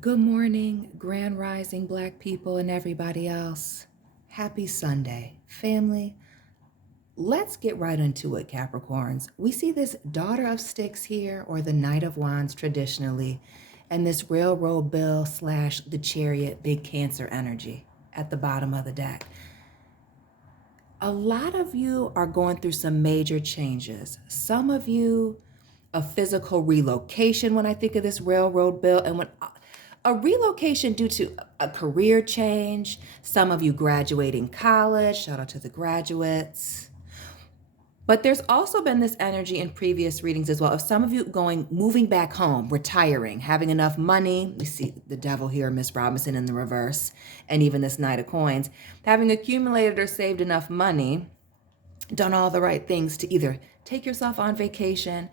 Good morning, Grand Rising Black people and everybody else. Happy Sunday, family. Let's get right into it, Capricorns. We see this Daughter of Sticks here, or the Knight of Wands traditionally, and this Railroad Bill / the Chariot Big Cancer energy at the bottom of the deck. A lot of you are going through some major changes. Some of you, a physical relocation when I think of this Railroad Bill, and when a relocation due to a career change, some of you graduating college, shout out to the graduates. But there's also been this energy in previous readings as well of some of you moving back home, retiring, having enough money. We see the devil here, Miss Robinson in the reverse, and even this Knight of Coins, having accumulated or saved enough money, done all the right things to either take yourself on vacation,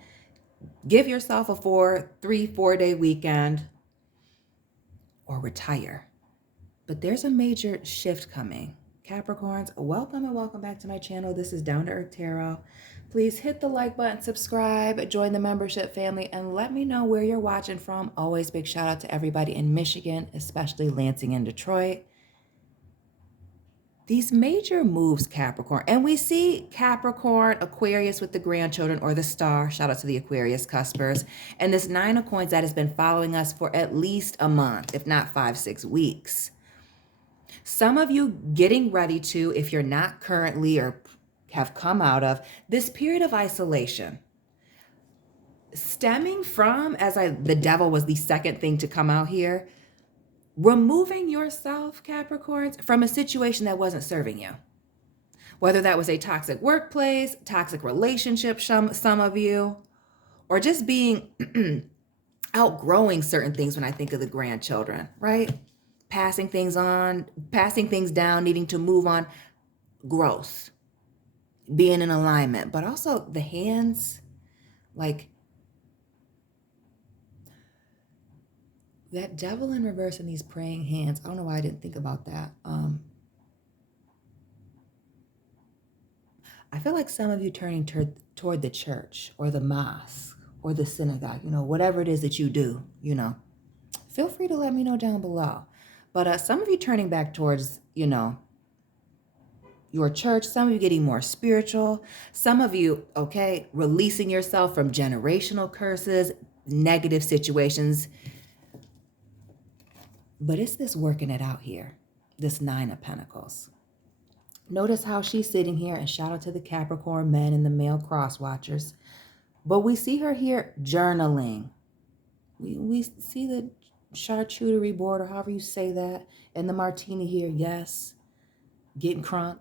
give yourself a 3-4 day weekend, or retire. But there's a major shift coming. Capricorns, welcome and welcome back to my channel. This is Down to Earth Tarot. Please hit the like button, subscribe, join the membership family, and let me know where you're watching from. Always big shout out to everybody in Michigan, especially Lansing and Detroit. These major moves, Capricorn, and we see Capricorn, Aquarius with the grandchildren or the star, shout out to the Aquarius cuspers, and this Nine of Coins that has been following us for at least a month, if not 5-6 weeks. Some of you getting ready to, if you're not currently or have come out of, this period of isolation. Stemming from, the devil was the second thing to come out here, removing yourself, Capricorns, from a situation that wasn't serving you. Whether that was a toxic workplace, toxic relationship, some of you, or just being outgrowing certain things when I think of the grandchildren, right? Passing things on, passing things down, needing to move on, growth, being in alignment, but also the hands, like that devil in reverse and these praying hands. I don't know why I didn't think about that. I feel like some of you turning toward the church or the mosque or the synagogue, whatever it is that you do, feel free to let me know down below. But some of you turning back towards, your church, some of you getting more spiritual, some of you, releasing yourself from generational curses, negative situations. But it's this working it out here, this Nine of Pentacles. Notice how she's sitting here, and shout out to the Capricorn men and the male cross watchers. But we see her here journaling. We see the charcuterie board, or however you say that, and the martini here, yes, getting crunk.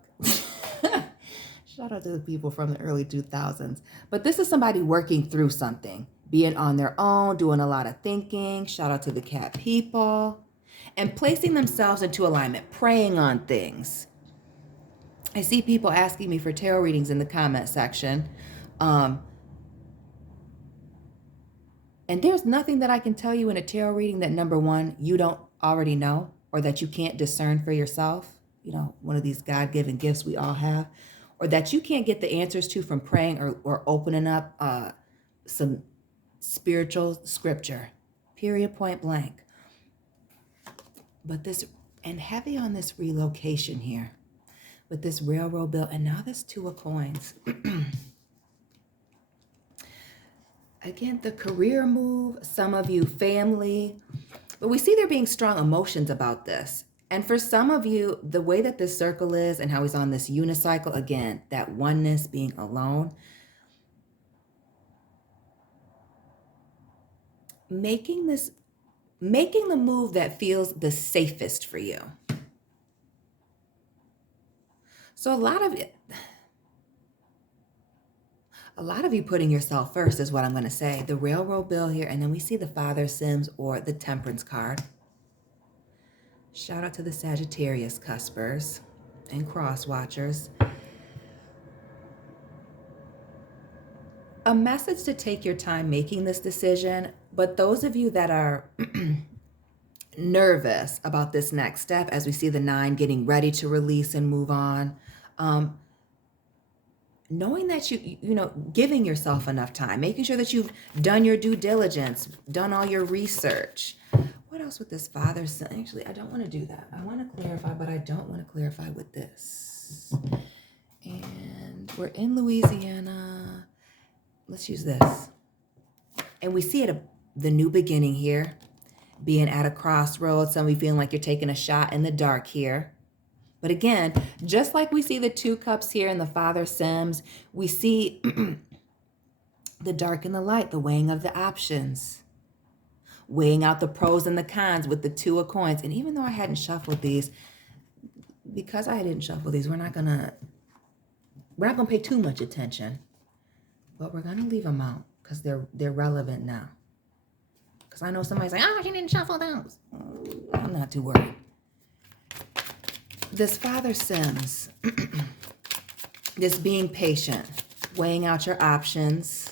Shout out to the people from the early 2000s. But this is somebody working through something, being on their own, doing a lot of thinking. Shout out to the cat people. And placing themselves into alignment, praying on things. I see people asking me for tarot readings in the comment section. And there's nothing that I can tell you in a tarot reading that, number one, you don't already know, or that you can't discern for yourself. One of these God-given gifts we all have, or that you can't get the answers to from praying or opening up some spiritual scripture, period, point blank. But this, and heavy on this relocation here, with this Railroad Bill, and now this Two of Coins. Again, the career move, some of you family, but we see there being strong emotions about this. And for some of you, the way that this circle is and how he's on this unicycle, again, that oneness, being alone, making the move that feels the safest for you. So a lot of you putting yourself first is what I'm going to say. The Railroad Bill here, and then we see the Father Sims or the Temperance card. Shout out to the Sagittarius cuspers and cross watchers. A message to take your time making this decision, but those of you that are nervous about this next step, as we see the 9 getting ready to release and move on, knowing that giving yourself enough time, making sure that you've done your due diligence, done all your research. What else with this father son? Actually, I don't want to do that. I want to clarify, but I don't want to clarify with this. And we're in Louisiana. Let's use this. And we see it, the new beginning here, being at a crossroads. Some of you feeling like you're taking a shot in the dark here. But again, just like we see the 2 cups here in the Father Sims, we see the dark and the light, the weighing of the options, weighing out the pros and the cons with the 2 of coins. And even though I hadn't shuffled these, because I didn't shuffle these, we're not gonna pay too much attention, but we're gonna leave them out because they're relevant now. Because I know somebody's like, oh, she didn't shuffle those. I'm not too worried. This Father Sims, this being patient, weighing out your options.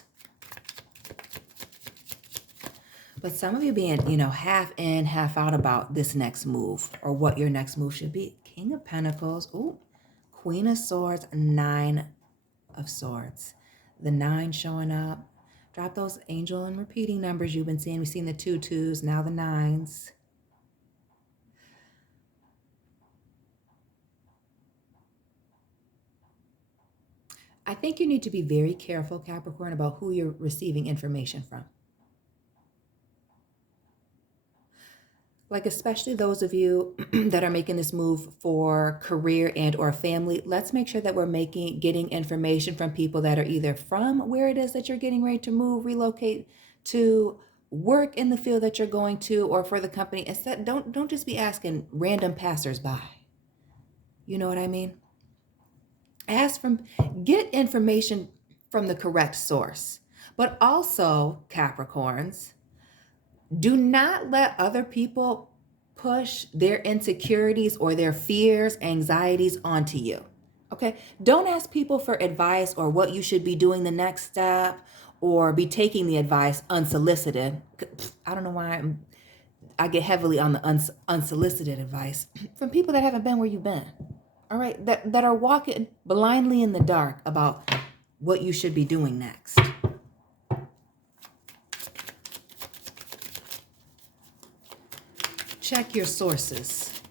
But some of you being, half in, half out about this next move or what your next move should be. King of Pentacles, ooh, Queen of Swords, 9 of Swords. The 9 showing up. Drop those angel and repeating numbers you've been seeing. We've seen the 2 2s, now the 9s. I think you need to be very careful, Capricorn, about who you're receiving information from. Like, especially those of you that are making this move for career and or family, let's make sure that we're getting information from people that are either from where it is that you're getting ready to move, relocate to, work in the field that you're going to, or for the company. Instead, don't just be asking random passersby. You know what I mean? Get information from the correct source. But also, Capricorns, do not let other people push their insecurities or their fears, anxieties onto you. Okay? Don't ask people for advice or what you should be doing the next step, or be taking the advice unsolicited. I don't know why I get heavily on the unsolicited advice from people that haven't been where you've been. All right, that are walking blindly in the dark about what you should be doing next. Check your sources,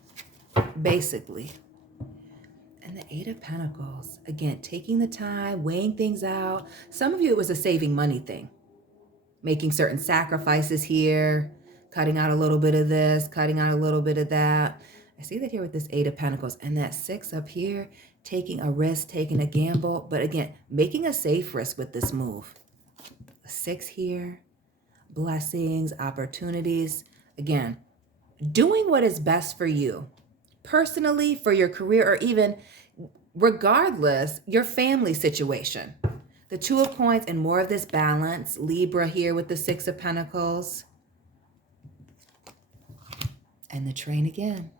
basically. And the 8 of Pentacles, again, taking the time, weighing things out. Some of you, it was a saving money thing. Making certain sacrifices here, cutting out a little bit of this, cutting out a little bit of that. I see that here with this 8 of Pentacles, and that 6 up here, taking a risk, taking a gamble, but again, making a safe risk with this move. 6 here, blessings, opportunities. Again, doing what is best for you, personally, for your career, or even regardless, your family situation. The 2 of Coins and more of this balance. Libra here with the 6 of Pentacles. And the Train again.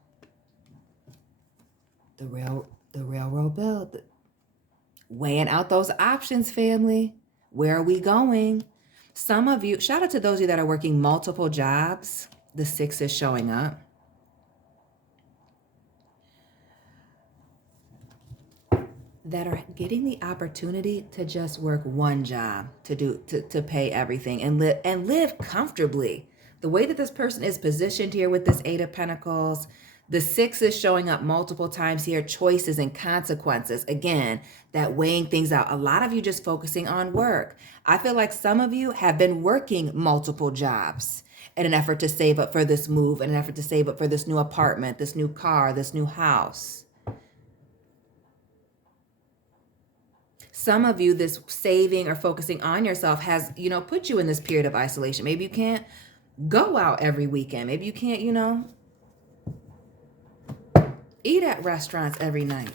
The railroad build. Weighing out those options, family. Where are we going? Some of you, shout out to those of you that are working multiple jobs. The 6 is showing up. That are getting the opportunity to just work one job to pay everything and live comfortably. The way that this person is positioned here with this 8 of Pentacles, the 6 is showing up multiple times here, choices and consequences. Again, that weighing things out. A lot of you just focusing on work. I feel like some of you have been working multiple jobs in an effort to save up for this move, in an effort to save up for this new apartment, this new car, this new house. Some of you, this saving or focusing on yourself has, put you in this period of isolation. Maybe you can't go out every weekend. Maybe you can't, eat at restaurants every night.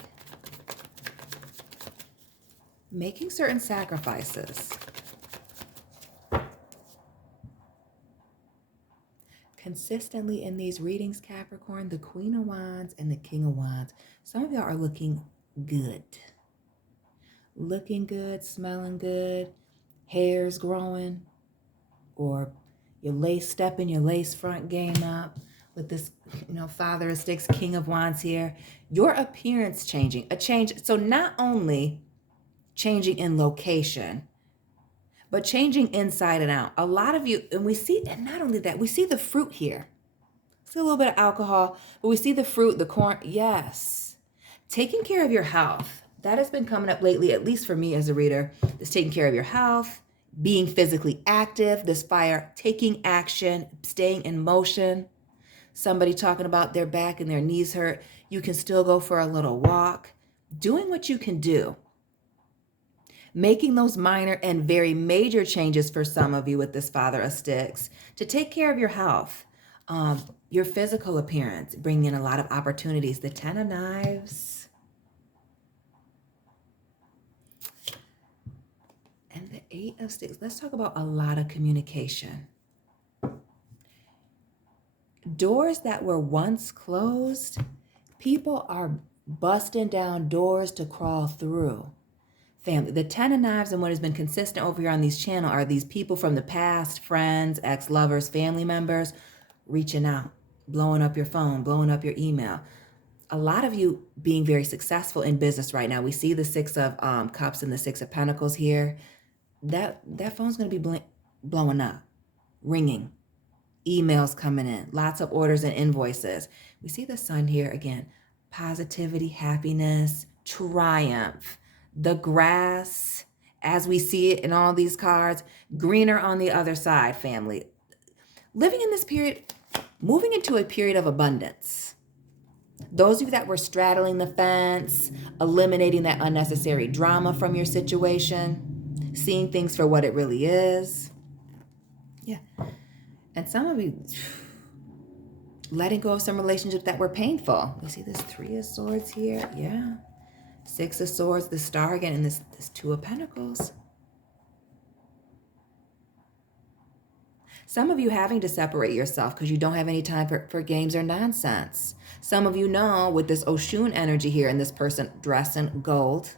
Making certain sacrifices. Consistently in these readings, Capricorn, the Queen of Wands and the King of Wands. Some of y'all are looking good. Looking good, smelling good, hair's growing, or your lace front game up with this, Father of Sticks, King of Wands here. Your appearance changing, a change. So not only changing in location, but changing inside and out. A lot of you, and we see, and not only that, we see the fruit here. See a little bit of alcohol, but we see the fruit, the corn. Yes. Taking care of your health. That has been coming up lately, at least for me as a reader. Is taking care of your health, being physically active, this fire, taking action, staying in motion. Somebody talking about their back and their knees hurt. You can still go for a little walk. Doing what you can do. Making those minor and very major changes for some of you with this Father of Sticks to take care of your health, your physical appearance, bringing in a lot of opportunities. The Ten of Knives and the Eight of Sticks. Let's talk about a lot of communication. Doors that were once closed, people are busting down doors to crawl through. Family. The Ten of Knives and what has been consistent over here on these channel are these people from the past, friends, ex-lovers, family members, reaching out, blowing up your phone, blowing up your email. A lot of you being very successful in business right now. We see the Six of Cups and the Six of Pentacles here. That phone's going to be blowing up, ringing, emails coming in, lots of orders and invoices. We see the Sun here again, positivity, happiness, triumph. The grass, as we see it in all these cards, greener on the other side, family. Living in this period, moving into a period of abundance. Those of you that were straddling the fence, eliminating that unnecessary drama from your situation, seeing things for what it really is. Yeah. And some of you letting go of some relationships that were painful. You see this Three of Swords here? Yeah. Six of Swords, the Star again, and this Two of Pentacles. Some of you having to separate yourself because you don't have any time for games or nonsense. Some of you know with this Oshun energy here and this person dressed in gold,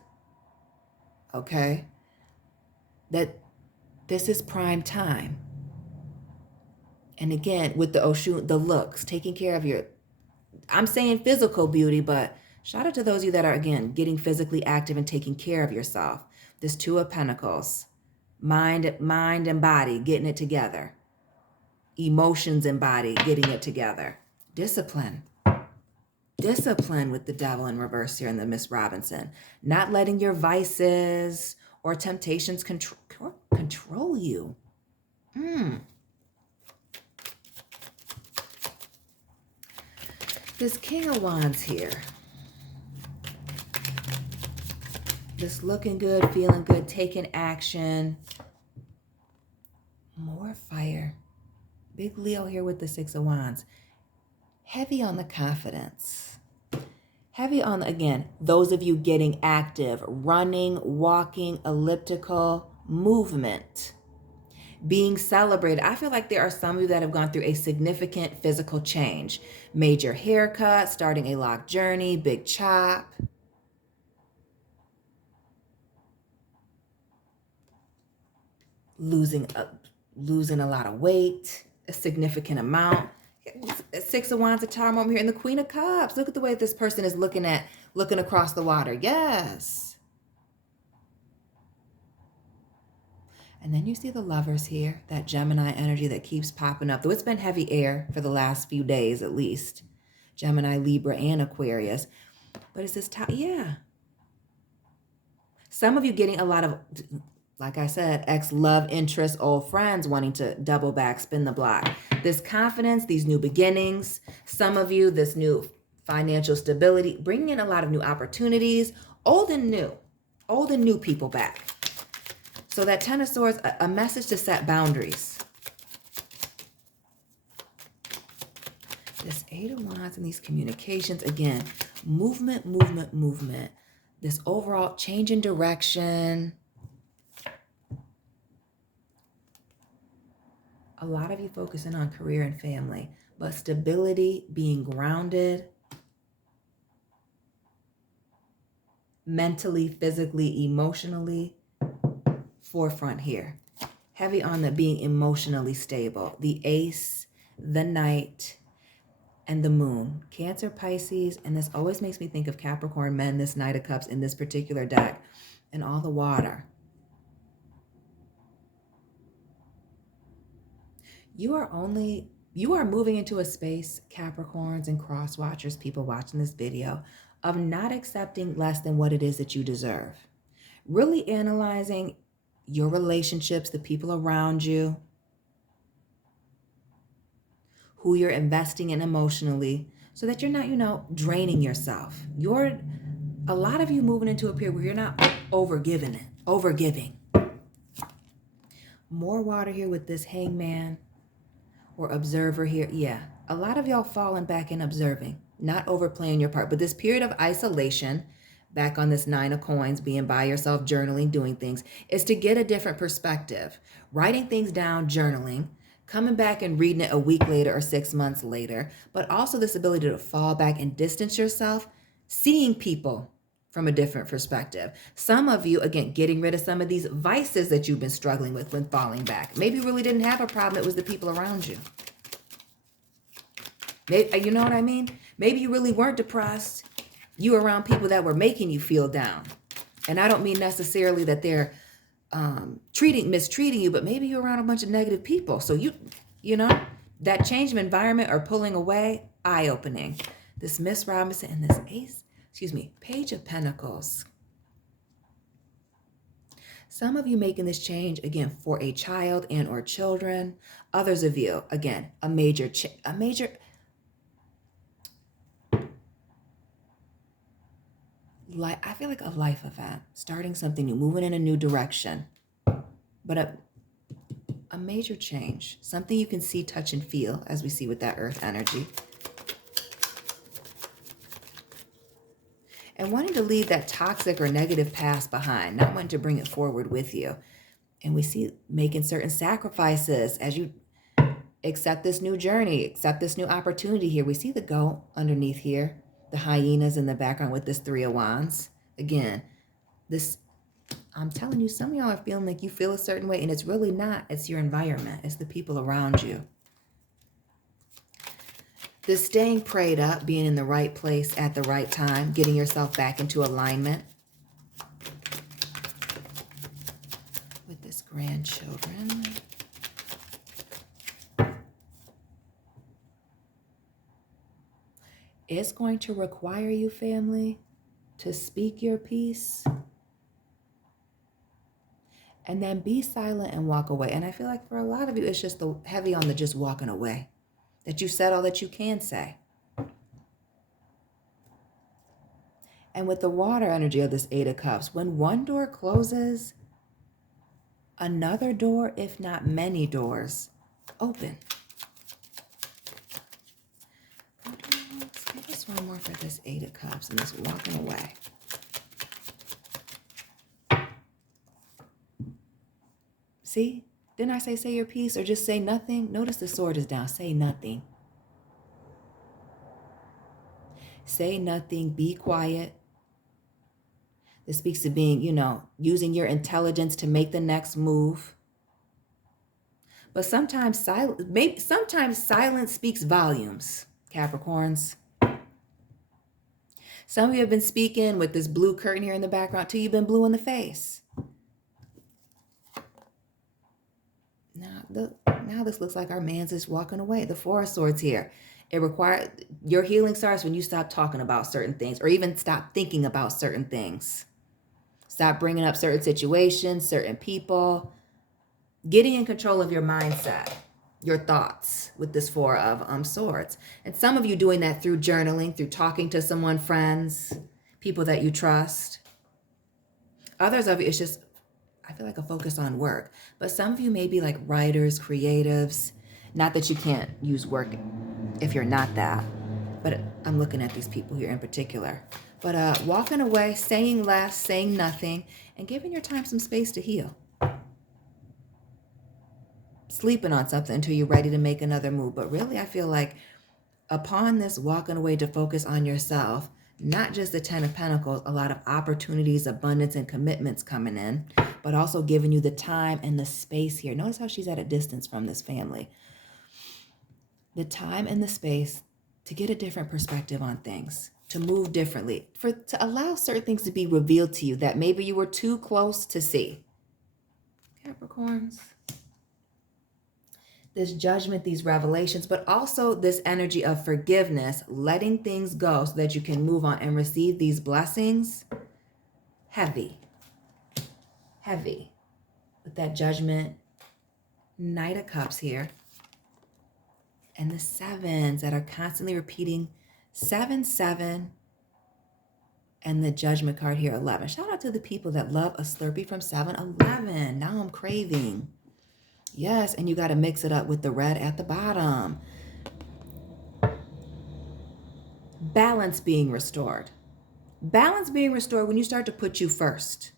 okay, that this is prime time. And again, with the Oshun, the looks, taking care of your, I'm saying physical beauty, but shout out to those of you that are, again, getting physically active and taking care of yourself. This Two of Pentacles, mind and body, getting it together. Emotions and body, getting it together. Discipline. Discipline with the Devil in reverse here in the Miss Robinson. Not letting your vices or temptations control you. This King of Wands here. This looking good, feeling good, taking action. More fire. Big Leo here with the Six of Wands. Heavy on the confidence. Heavy on, again, those of you getting active, running, walking, elliptical, movement. Being celebrated. I feel like there are some of you that have gone through a significant physical change. Major haircut, starting a lock journey, big chop. Losing a lot of weight, a significant amount. Six of Wands, a Tower moment here, and the Queen of Cups. Look at the way this person is looking across the water. Yes. And then you see the Lovers here, that Gemini energy that keeps popping up. Though it's been heavy air for the last few days at least. Gemini, Libra, and Aquarius. But it's this time, yeah. Some of you getting a lot of, like I said, ex-love interest, old friends wanting to double back, spin the block. This confidence, these new beginnings. Some of you, this new financial stability, bringing in a lot of new opportunities, old and new people back. So that Ten of Swords, a message to set boundaries. This Eight of Wands and these communications, again, movement. This overall change in direction. A lot of you focusing on career and family, but stability, being grounded, mentally, physically, emotionally, forefront here. Heavy on the being emotionally stable. The Ace, the Knight, and the Moon. Cancer, Pisces, and this always makes me think of Capricorn men, this Knight of Cups in this particular deck, and all the water. You are only You are moving into a space, Capricorns and cross watchers, people watching this video, of not accepting less than what it is that you deserve. Really analyzing your relationships, the people around you, who you're investing in emotionally, so that you're not, draining yourself. A lot of you moving into a period where you're not overgiving. More water here with this hangman or observer here. Yeah, a lot of y'all falling back and observing, not overplaying your part. But this period of isolation, back on this 9 of coins, being by yourself, journaling, doing things, is to get a different perspective. Writing things down, journaling, coming back and reading it a week later or 6 months later, but also this ability to fall back and distance yourself, seeing people from a different perspective. Some of you, again, getting rid of some of these vices that you've been struggling with when falling back. Maybe you really didn't have a problem. It was the people around you. Maybe, you know what I mean? Maybe you really weren't depressed. You were around people that were making you feel down. And I don't mean necessarily that they're mistreating you, but maybe you're around a bunch of negative people. So that change of environment or pulling away, eye-opening. This Miss Robinson and this Page of Pentacles. Some of you making this change, again, for a child and or children. Others of you, again, a major, I feel like a life event, starting something new, moving in a new direction. But a major change, something you can see, touch, and feel, as we see with that earth energy. And wanting to leave that toxic or negative past behind, not wanting to bring it forward with you. And we see making certain sacrifices as you accept this new journey, accept this new opportunity here. We see the goat underneath here, the hyenas in the background with this 3 of Wands. Again, I'm telling you, some of y'all are feeling like you feel a certain way, and it's really not. It's your environment. It's the people around you. This staying prayed up, being in the right place at the right time, getting yourself back into alignment. With this grandchildren. It's going to require you, family, to speak your piece. And then be silent and walk away. And I feel like for a lot of you, it's just heavy on the just walking away. That you said all that you can say. And with the water energy of this 8 of Cups, when one door closes, another door, if not many doors, open. Let's give us one more for this 8 of Cups and this walking away. See? Didn't I say your piece or just say nothing? Notice the sword is down. Say nothing. Say nothing. Be quiet. This speaks to being, using your intelligence to make the next move. But sometimes silence speaks volumes, Capricorns. Some of you have been speaking with this blue curtain here in the background till you've been blue in the face. Now this looks like our man's is walking away. The 4 of Swords here. Your healing starts when you stop talking about certain things or even stop thinking about certain things. Stop bringing up certain situations, certain people. Getting in control of your mindset, your thoughts with this 4 of Swords. And some of you doing that through journaling, through talking to someone, friends, people that you trust. Others of you, it's just, I feel like a focus on work. But some of you may be like writers, creatives. Not that you can't use work if you're not that. But I'm looking at these people here in particular. But walking away, saying less, saying nothing, and giving your time some space to heal. Sleeping on something until you're ready to make another move. But really, I feel like upon this walking away to focus on yourself, not just the 10 of Pentacles, a lot of opportunities, abundance, and commitments coming in, but also giving you the time and the space here. Notice how she's at a distance from this family. The time and the space to get a different perspective on things, to move differently, to allow certain things to be revealed to you that maybe you were too close to see. Capricorns. this judgment, these revelations, but also this energy of forgiveness, letting things go so that you can move on and receive these blessings. Heavy, heavy with that judgment. Knight of Cups here. And the sevens that are constantly repeating. 7, 7. And the judgment card here, 11. Shout out to the people that love a Slurpee from 7-Eleven. Now I'm craving. Yes, and you got to mix it up with the red at the bottom. Balance being restored. Balance being restored when you start to put you first.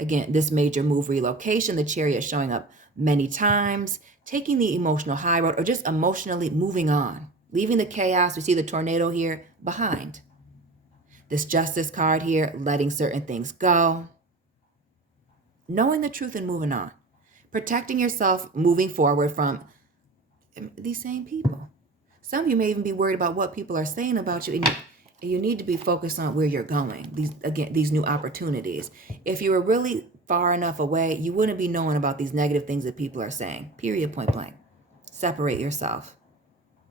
Again, this major move, relocation, the Chariot showing up many times, taking the emotional high road, or just emotionally moving on, leaving the chaos. We see the tornado here behind. This Justice card here, letting certain things go, knowing the truth and moving on, protecting yourself, moving forward from these same people. Some of you may even be worried about what people are saying about you, and you need to be focused on where you're going. These new opportunities. If you were really far enough away, you wouldn't be knowing about these negative things that people are saying. Period, point blank. Separate yourself.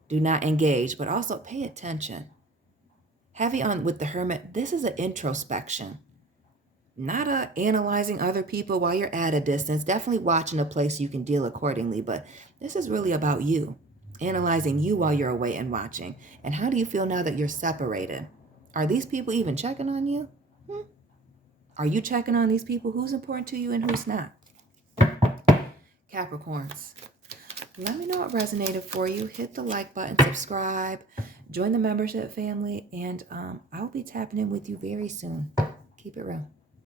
Do not engage, but also pay attention. Heavy on with the Hermit. This is an introspection, not analyzing other people while you're at a distance. Definitely watching a place you can deal accordingly, but this is really about you. Analyzing you while you're away and watching. And how do you feel now that you're separated? Are these people even checking on you? Are you checking on these people? Who's important to you and who's not? Capricorns, let me know what resonated for you. Hit the like button, subscribe, join the membership family, and I will be tapping in with you very soon. Keep it real.